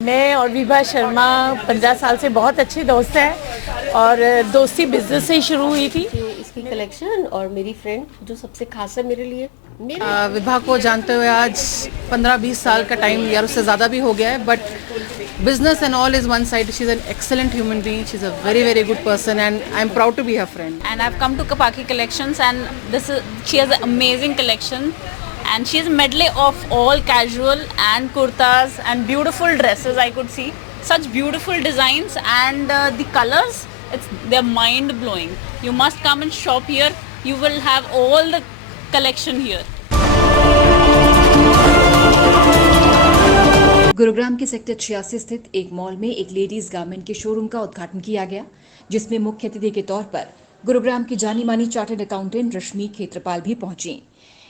मैं और विभा शर्मा 15 साल से बहुत अच्छे दोस्त हैं और दोस्ती बिजनेस से ही शुरू हुई थी। इसकी कलेक्शन और मेरी फ्रेंड जो सबसे खास है मेरे लिए विभा को जानते हुए आज 15-20 साल का टाइम या उससे ज़्यादा भी हो गया है, but business and all is one side. She's an excellent human being. She's a very, very good person, and I'm proud to be her friend. And I've come to Kapaki Collections, and she has an amazing collection, and she has a medley of all casual and kurtas and beautiful dresses. I could see such beautiful designs, and the colors, they're mind blowing. You must come and shop here. You will have all the collection here. Gurugram के sector 86 स्थित एक mall में एक ladies garment के showroom का उद्घाटन किया गया, जिसमें मुख्य अतिथि के तौर पर गुरुग्राम की जानी मानी चार्टर्ड अकाउंटेंट रश्मि खेत्रपाल भी पहुंची।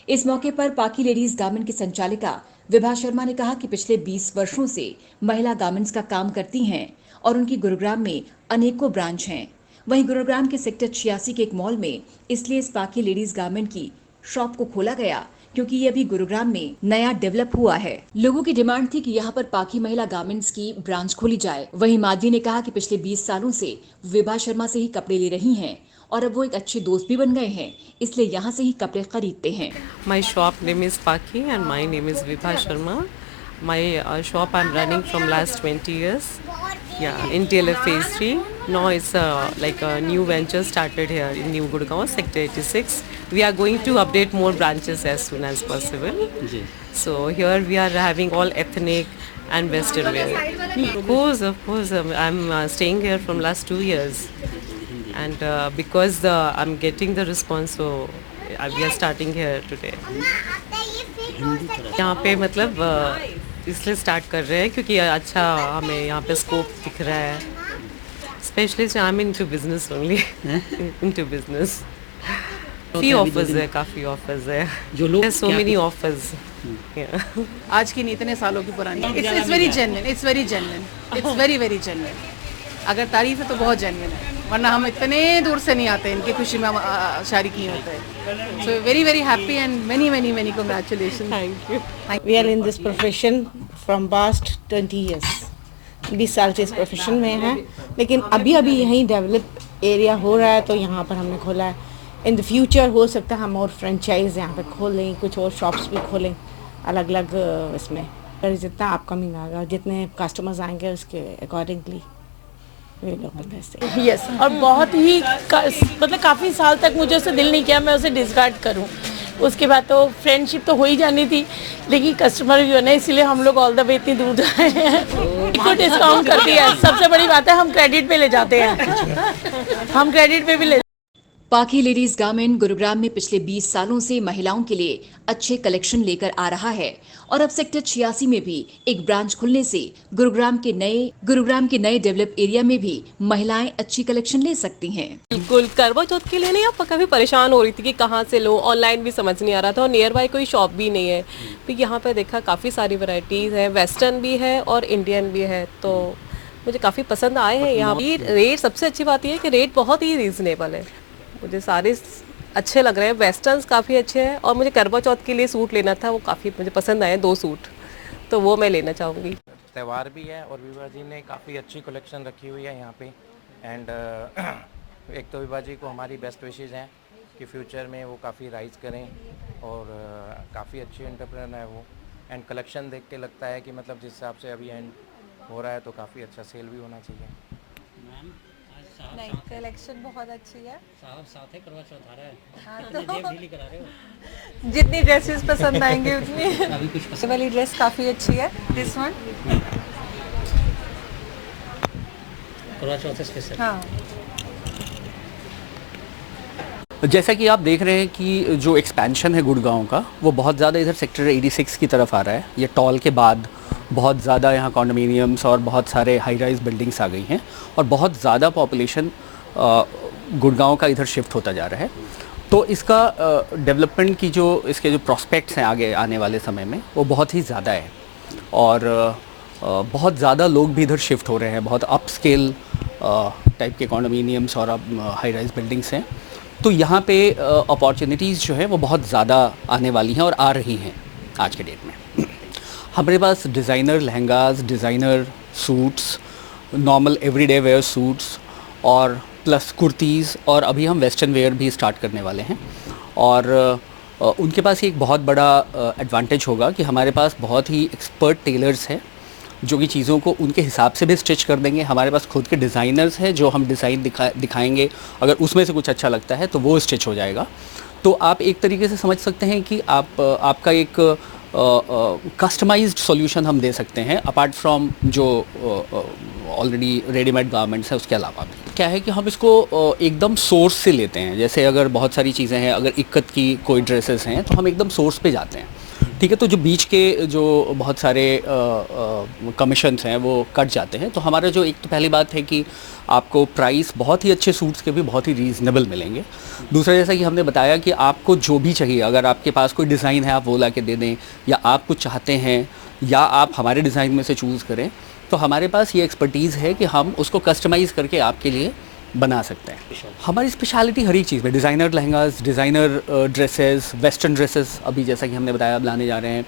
इस मौके पर पाकी लेडीज गारमेंट की संचालिका विभा शर्मा ने कहा कि पिछले 20 वर्षों से महिला गारमेंट्स का काम करती हैं और उनकी गुरुग्राम में अनेकों ब्रांच हैं। वहीं गुरुग्राम के सेक्टर 86 के एक मॉल में इसलिए इस पाकी लेडीज गारमेंट की शॉप को खोला गया क्योंकि ये अभी गुरुग्राम में नया डेवलप हुआ है। लोगों की डिमांड थी कि यहाँ पर पाकी महिला गारमेंट्स की ब्रांच खोली जाए। वहीं माधवी ने कहा कि पिछले 20 सालों से विभा शर्मा से ही कपड़े ले रही हैं और अब वो एक अच्छे दोस्त भी बन गए हैं, इसलिए यहाँ से ही कपड़े खरीदते हैं। My shop name is Paki and my name is Vibha Sharma. My shop I'm running from last 20 years. Yeah, in TLF Phase 3. Now it's like a new venture started here in New Gurgaon, Sector 86. We are going to update more branches as soon as possible. So here we are having all ethnic and western wear. Of course, I'm staying here from last 2 years. And because I'm getting the response, so we are starting here today. यहाँ पे मतलब इसलिए start कर रहे हैं क्योंकि अच्छा हमें यहाँ पे स्कोप दिख रहा है, specially I am into business only, into business. काफ़ी ऑफर्स है जो लोग सो मेनी ऑफर्स। आज की नहीं, इतने सालों की पुरानी। It's very genuine, it's very genuine, it's very very genuine. अगर तारीफ है तो बहुत जेन्युइन है, वरना हम इतने दूर से नहीं आते, इनकी खुशी में हम शायरी किए होते हैं। So very very happy and many many many congratulation. Thank you. We are in this profession from past 20 years. 20 साल से इस प्रोफेशन में हैं, लेकिन अभी अभी यहीं डेवलप एरिया हो रहा है तो यहाँ पर हमने खोला है। इन द फ्यूचर हो सकता है हम और फ्रेंचाइज यहाँ पर खोलें, कुछ और शॉप्स भी खोलें अलग अलग इसमें। पर जितना अपकमिंग आएगा, जितने कस्टमर्स आएंगे उसके अकॉर्डिंगली यस। और बहुत ही मतलब काफ़ी साल तक मुझे उसे दिल नहीं किया मैं उसे डिसकार्ड करूं। उसके बाद तो फ्रेंडशिप तो हो ही जानी थी, लेकिन कस्टमर भी होना, इसीलिए हम लोग ऑल द वे इतनी दूर आए हैं। को डिस्काउंट कर दिया है, सबसे बड़ी बात है हम क्रेडिट पे ले जाते हैं, हम क्रेडिट पे भी ले। पाकी लेडीज गारमेंट गुरुग्राम में पिछले 20 सालों से महिलाओं के लिए अच्छे कलेक्शन लेकर आ रहा है और अब सेक्टर 86 में भी एक ब्रांच खुलने से गुरुग्राम के नए डेवलप एरिया में भी महिलाएं अच्छी कलेक्शन ले सकती हैं। बिल्कुल, करवा चौथ के लिए नहीं, आप कभी परेशान हो रही थी कि कहाँ से लो, ऑनलाइन भी समझ नहीं आ रहा था और नियर बाय कोई शॉप भी नहीं है। तो यहाँ पर देखा काफ़ी सारी वैरायटीज़ है, वेस्टर्न भी है और इंडियन भी है, तो मुझे काफ़ी पसंद आए हैं। यहाँ रेट, सबसे अच्छी बात यह है कि रेट बहुत ही रीज़नेबल है, मुझे सारे अच्छे लग रहे हैं। वेस्टर्न्स काफ़ी अच्छे हैं और मुझे करवा चौथ के लिए सूट लेना था, वो काफ़ी मुझे पसंद आए 2 सूट, तो वो मैं लेना चाहूँगी। त्यौहार भी है और विभा जी ने काफ़ी अच्छी कलेक्शन रखी हुई है यहाँ पे। एंड एक तो विभा जी को हमारी बेस्ट विशेज़ हैं कि फ्यूचर में वो काफ़ी राइज करें और काफ़ी अच्छी एंटरप्रेन्योर है वो। एंड कलेक्शन देख के लगता है कि मतलब जिस हिसाब से अभी एंड हो रहा है तो काफ़ी अच्छा सेल भी होना चाहिए। नहीं, कलेक्शन बहुत अच्छी है। साथ है करवा चौथ आ रहा है। हाँ, तो जेब ढीली करा रहे हो। जितनी ड्रेसेस पसंद आएंगे उतनी। ये वाली ड्रेस काफ़ी अच्छी है, दिस वन। करवा चौथ स्पेशल। हाँ। जैसा कि आप देख रहे हैं कि जो एक्सपेंशन है गुड़गांव का वो बहुत ज़्यादा इधर सेक्टर 86 की तरफ आ रहा है। ये टॉल के बाद बहुत ज़्यादा यहाँ कॉन्डोमिनियम्स और बहुत सारे हाई राइज बिल्डिंग्स आ गई हैं और बहुत ज़्यादा पॉपुलेशन गुड़गांव का इधर शिफ्ट होता जा रहा है। तो इसका डेवलपमेंट की जो इसके जो प्रॉस्पेक्ट्स हैं आगे आने वाले समय में वो बहुत ही ज़्यादा है और बहुत ज़्यादा लोग भी इधर शिफ्ट हो रहे हैं। बहुत अप स्केल टाइप के कॉन्डोमिनियम्स और अब हाई राइज बिल्डिंग्स हैं, तो यहाँ पे अपॉर्चुनिटीज़ जो है वो बहुत ज़्यादा आने वाली हैं और आ रही हैं आज के डेट में। हमारे पास designer lehengas, designer suits, normal everyday wear suits और प्लस कुर्तीज़, और अभी हम वेस्टर्न वेयर भी स्टार्ट करने वाले हैं। और उनके पास एक बहुत बड़ा एडवांटेज होगा कि हमारे पास बहुत ही एक्सपर्ट टेलर्स हैं जो कि चीज़ों को उनके हिसाब से भी स्टिच कर देंगे। हमारे पास खुद के डिज़ाइनर्स हैं जो हम डिज़ाइन दिखाएंगे, अगर उसमें से कुछ अच्छा लगता है तो वो स्टिच हो जाएगा। तो आप एक तरीके से समझ सकते हैं कि आपका एक कस्टमाइज्ड सॉल्यूशन हम दे सकते हैं अपार्ट फ्रॉम जो ऑलरेडी रेडीमेड गारमेंट्स है उसके अलावा भी। क्या है कि हम इसको एकदम सोर्स से लेते हैं। जैसे अगर बहुत सारी चीज़ें हैं, अगर इक्कत की कोई ड्रेसेस हैं तो हम एकदम सोर्स पे जाते हैं, ठीक है। तो जो बीच के जो बहुत सारे कमीशंस हैं वो कट जाते हैं। तो हमारा जो एक तो पहली बात है कि आपको प्राइस बहुत ही अच्छे सूट्स के भी बहुत ही रीज़नेबल मिलेंगे। दूसरा, जैसा कि हमने बताया कि आपको जो भी चाहिए, अगर आपके पास कोई डिज़ाइन है आप वो ला के दे दें, या आप कुछ चाहते हैं या आप हमारे डिज़ाइन में से चूज़ करें, तो हमारे पास ये एक्सपर्टीज़ है कि हम उसको कस्टमाइज़ करके आपके लिए बना सकते हैं। हमारी स्पेशलिटी हर एक चीज़ में, designer lehengas, designer dresses, western dresses अभी जैसा कि हमने बताया लाने जा रहे हैं,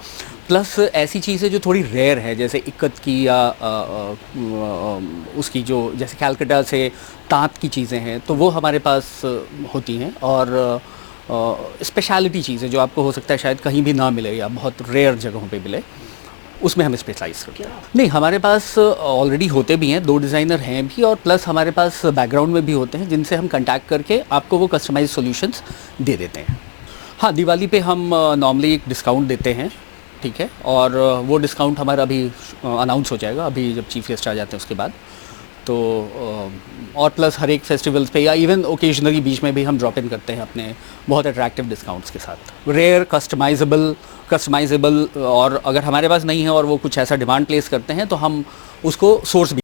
प्लस ऐसी चीज़ें जो थोड़ी रेयर है जैसे इक्कत की या उसकी जो जैसे कैलकटा से तांत की चीज़ें हैं तो वो हमारे पास होती हैं। और स्पेशलिटी चीज़ें जो आपको हो सकता है शायद कहीं भी ना मिले या बहुत रेयर जगहों पे मिले, उसमें हम स्पेशलाइज करते हैं। नहीं, हमारे पास ऑलरेडी होते भी हैं, 2 डिज़ाइनर हैं भी, और प्लस हमारे पास बैकग्राउंड में भी होते हैं जिनसे हम कांटेक्ट करके आपको वो कस्टमाइज सॉल्यूशंस दे देते हैं। हाँ, दिवाली पे हम नॉर्मली एक डिस्काउंट देते हैं, ठीक है, और वो डिस्काउंट हमारा अभी अनाउंस हो जाएगा अभी जब चीफ गेस्ट आ जाते हैं उसके बाद। तो और प्लस हर एक फेस्टिवल्स पे या इवन ओकेजनली बीच में भी हम ड्रॉप इन करते हैं अपने बहुत अट्रैक्टिव डिस्काउंट्स के साथ। रेयर, कस्टमाइजेबल, और अगर हमारे पास नहीं है और वो कुछ ऐसा डिमांड प्लेस करते हैं तो हम उसको सोर्स भी